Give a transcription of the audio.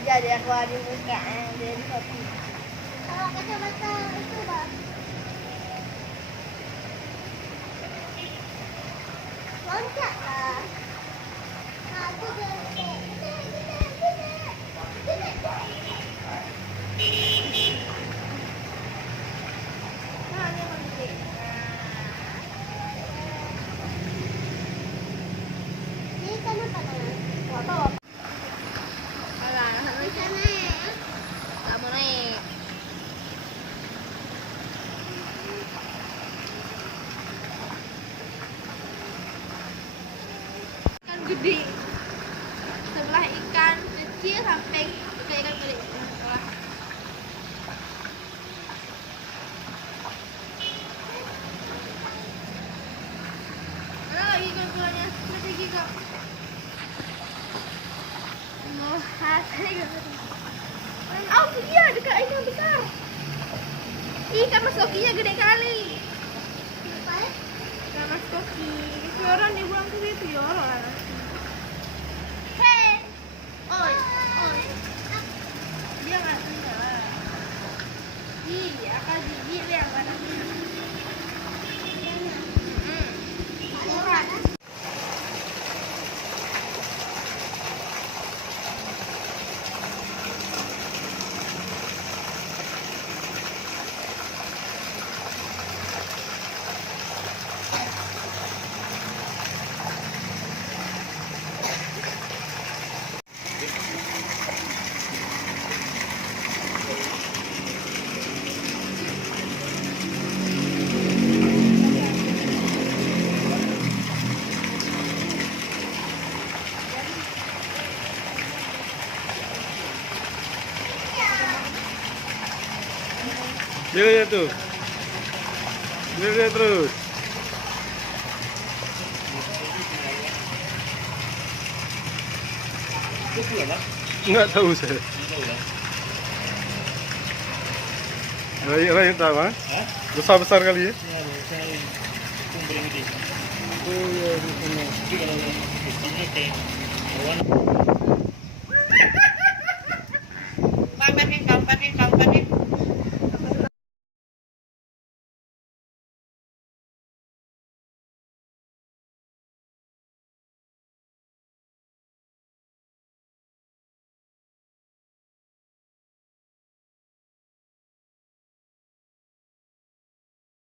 jadi akuarium ikan dari kopi. Kalau kacamata itu bang, loncat lah. Nah, aku gede, gede. Nah, ini yang gede. Ini ikan apa namanya? Nggak tahu. Ikan naik. Tak mau naik. Ikan gede. Sebelah ikan kecil sampai ke ikan gede. Sebelah. Mana lagi ikan-ikannya? Masih giga. Mau hasil. Oh iya, dekat ini yang besar. Ikan mas kokinya gede kali. Apa ya? Ikan mas koki. Orang dibuang ke situ ya orang. Hei. Oi, oi. Dia nggak tinggal. Iya, apa gigi dia mana? Murah. Lihat tuh. Lihat terus. Nggak tahu saya. Yang tahu ah? Besar-besar kali ya? Oh iya, di sana.